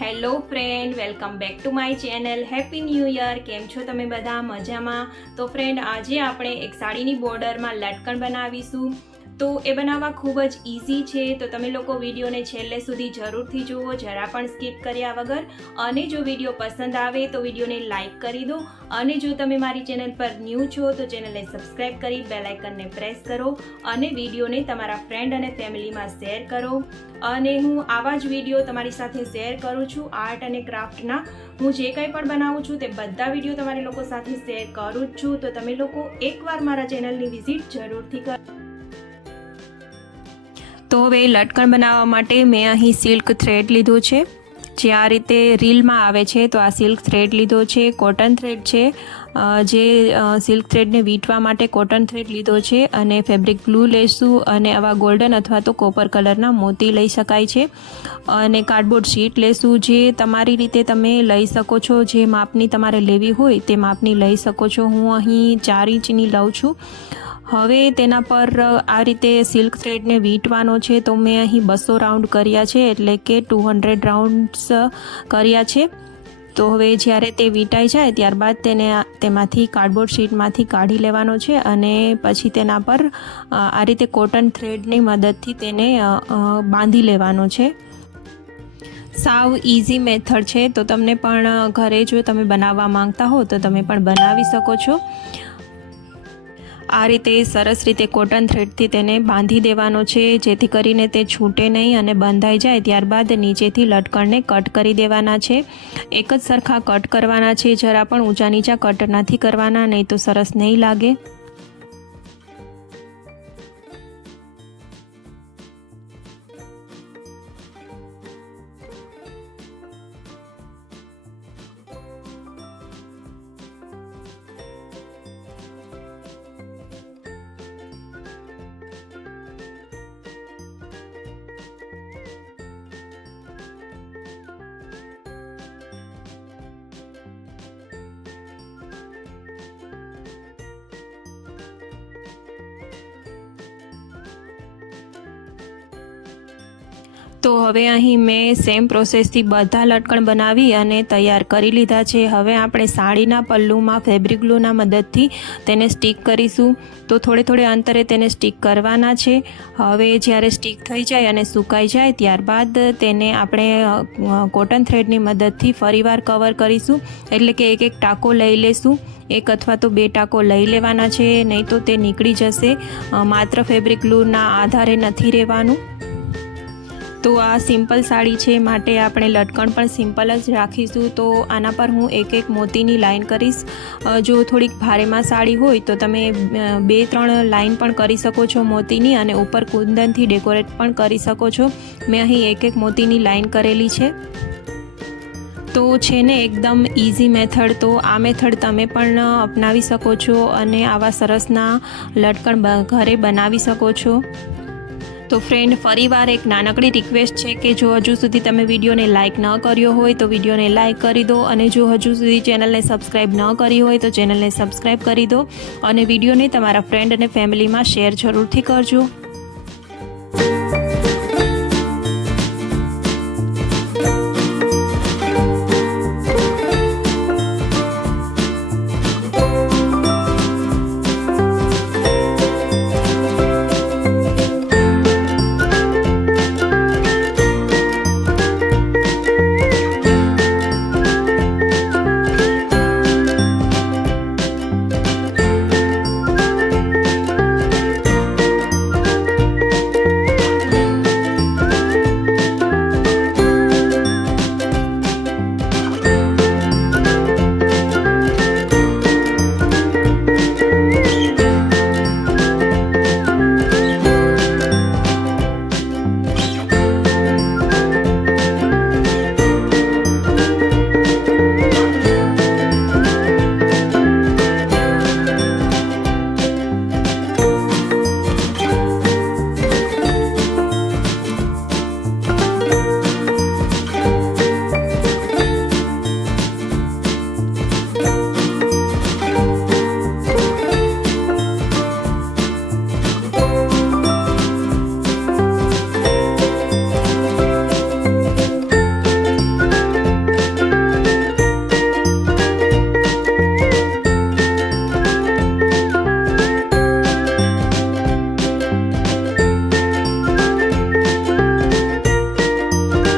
Hello friend, welcome back to my channel. Happy new year. કેમ છો તમે બધા? મજામાં? તો ફ્રેન્ડ, આજે આપણે એક સાડીની બોર્ડરમાં લટકણ બનાવીશું. તો એ બનાવવા ખૂબ જ ઇઝી છે. તો તમે લોકો વિડીયોને છેલ્લે સુધી જરૂરથી જુઓ, જરા પણ સ્કીપ કર્યા વગર. અને જો વિડીયો પસંદ આવે તો વિડીયોને લાઇક કરી દો. અને જો તમે મારી ચેનલ પર ન્યૂ છો તો ચેનલને સબસ્ક્રાઈબ કરી બેલ આઇકનને પ્રેસ કરો અને વિડીયોને તમારા ફ્રેન્ડ અને ફેમિલીમાં શેર કરો. અને હું આવા જ વિડીયો તમારી સાથે શેર કરું છું. આર્ટ અને ક્રાફ્ટના હું જે કંઈ પણ બનાવું છું તે બધા વિડીયો તમારી લોકો સાથે શેર કરું જ છું. તો તમે લોકો એકવાર મારા ચેનલની વિઝિટ જરૂરથી કરો. તો હવે લટકણ બનાવવા માટે મેં અહીં સિલ્ક થ્રેડ લીધો છે, જે આ રીતે રીલમાં આવે છે. તો આ સિલ્ક થ્રેડ લીધો છે, કોટન થ્રેડ છે, જે સિલ્ક થ્રેડને વીંટવા માટે કોટન થ્રેડ લીધો છે. અને ફેબ્રિક ગ્લુ લઈશું અને આવા ગોલ્ડન અથવા તો કોપર કલરના મોતી લઈ શકાય છે. અને કાર્ડબોર્ડ શીટ લઈશું, જે તમારી રીતે તમે લઈ શકો છો. જે માપની તમારે લેવી હોય તે માપની લઈ શકો છો. હું અહીં 4 ઇંચની લઉં છું. હવે તેના પર આ રીતે સિલ્ક થ્રેડને વીંટવાનો છે. તો મેં અહીં 200 રાઉન્ડ કર્યા છે, એટલે કે 200 રાઉન્ડ્સ કર્યા છે. તો હવે જ્યારે તે વીંટાઈ જાય ત્યારબાદ તેમાંથી કાર્ડબોર્ડ શીટમાંથી કાઢી લેવાનો છે. અને પછી તેના પર આ રીતે કોટન થ્રેડની મદદથી તેને બાંધી લેવાનો છે. સાવ ઇઝી મેથડ છે. તો તમને પણ ઘરે જો તમે બનાવવા માંગતા હો તો તમે પણ બનાવી શકો છો. આ રીતે સરસ રીતે કોટન થ્રેડથી તેને બાંધી દેવાનો છે, જેથી કરીને તે છૂટે નહીં અને બંધાઈ જાય. ત્યારબાદ નીચેથી લટકણને કટ કરી દેવાના છે. એક જ સરખા કટ કરવાના છે, જરા પણ ઊંચા નીચા કટ નથી કરવાના, નહીં તો સરસ નહીં લાગે. તો હવે અહીં મેં સેમ પ્રોસેસથી બધા લટકણ બનાવી અને તૈયાર કરી લીધા છે. હવે આપણે સાડીના પલ્લુમાં ફેબ્રિક ગ્લુના મદદથી તેને સ્ટીક કરીશું. તો થોડે અંતરે તેને સ્ટીક કરવાના છે. હવે જ્યારે સ્ટીક થઈ જાય અને સુકાઈ જાય ત્યારબાદ તેને આપણે કોટન થ્રેડની મદદથી ફરીવાર કવર કરીશું. એટલે કે એક ટાંકો લઈ લેશું. 1 અથવા તો 2 ટાંકો લઈ લેવાના છે, નહીં તો તે નીકળી જશે. માત્ર ફેબ્રિક ગ્લુના આધારે નથી રહેવાનું. તો આ સિમ્પલ સાડી છે, માટે આપણે લટકણ પણ સિમ્પલ જ રાખીશું. તો આના પર હું એક મોતીની લાઈન કરીશ. જો થોડીક ભારેમાં સાડી હોય તો તમે 2-3 લાઈન પણ કરી શકો છો મોતીની, અને ઉપર કુંદનથી ડેકોરેટ પણ કરી શકો છો. મેં અહીં એક મોતીની લાઈન કરેલી છે. તો છે ને એકદમ ઇઝી મેથડ. તો આ મેથડ તમે પણ અપનાવી શકો છો અને આવા સરસના લટકણ ઘરે બનાવી શકો છો. તો ફ્રેન્ડ, ફરીવાર એક નાનકડી રિક્વેસ્ટ છે કે જો હજુ સુધી તમે વિડીયોને લાઇક ન કર્યો હોય તો વિડીયોને લાઇક કરી દો. અને જો હજુ સુધી ચેનલને સબસ્ક્રાઈબ ન કરી હોય તો ચેનલને સબસ્ક્રાઈબ કરી દો. અને વિડીયોને તમારા ફ્રેન્ડ અને ફેમિલીમાં શેર જરૂરથી કરજો.